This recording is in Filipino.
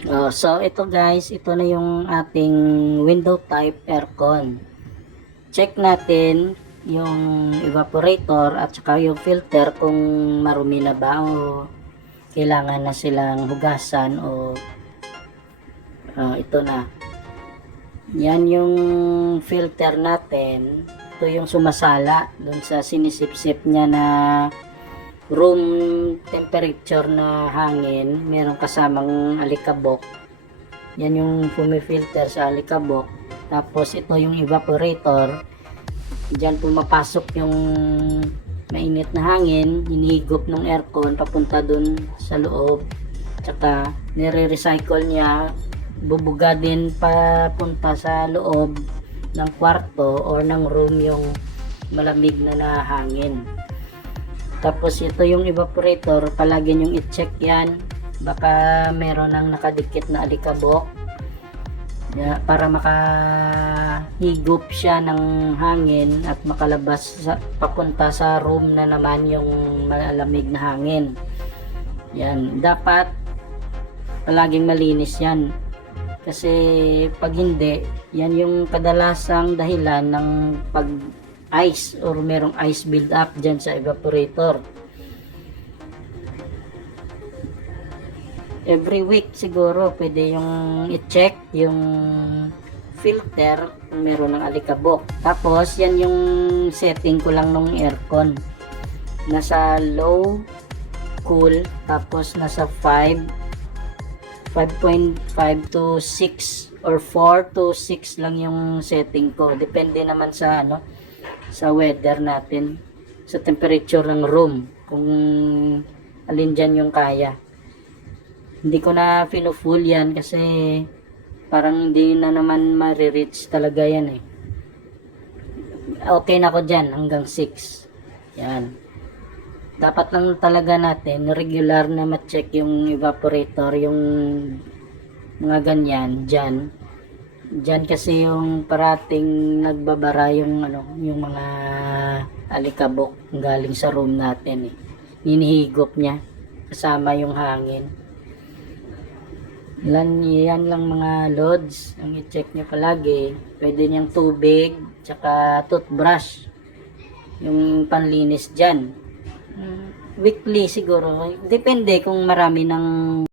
So ito guys, ito na yung ating window type aircon. Check natin yung evaporator at saka yung filter kung marumi na ba o kailangan na silang hugasan o ito na. Yan yung filter natin. Ito yung sumasala dun sa sinisip-sip niya na room temperature na hangin, meron kasamang alikabok. Yan yung pumifilter sa alikabok. Tapos ito yung evaporator. Diyan pumapasok yung mainit na hangin, hinihigop ng aircon papunta dun sa loob. Tsaka nire-recycle niya, bubuga din papunta sa loob ng kwarto or ng room yung malamig na hangin. Tapos ito yung evaporator, palagi nyong i-check yan, baka meron ng nakadikit na alikabok para makahigop siya ng hangin at makalabas papunta sa room na naman yung malamig na hangin. Yan, dapat palaging malinis yan, kasi pag hindi, yan yung kadalasang dahilan ng pag ice or merong ice build up dyan sa evaporator. Every week siguro pwede yung i-check yung filter kung meron ng alikabok. Tapos yan yung setting ko lang ng aircon, nasa low cool, tapos nasa 5.5 to 6 or 4 to 6 lang yung setting ko, depende naman sa sa weather natin, sa temperature ng room, kung alin dyan yung kaya. Hindi ko na fino-full yan kasi parang hindi na naman ma-reach talaga yan eh. Okay na ako dyan hanggang 6. Yan. Dapat lang talaga natin regular na ma-check yung evaporator, yung mga ganyan dyan. Diyan kasi yung parating nagbabara yung yung mga alikabok galing sa room natin eh. Hinihigop niya kasama yung hangin. Yan lang mga loads ang i-check niyo palagi. Pwede niyang tubig tsaka toothbrush yung panlinis diyan. Weekly siguro, depende kung marami ng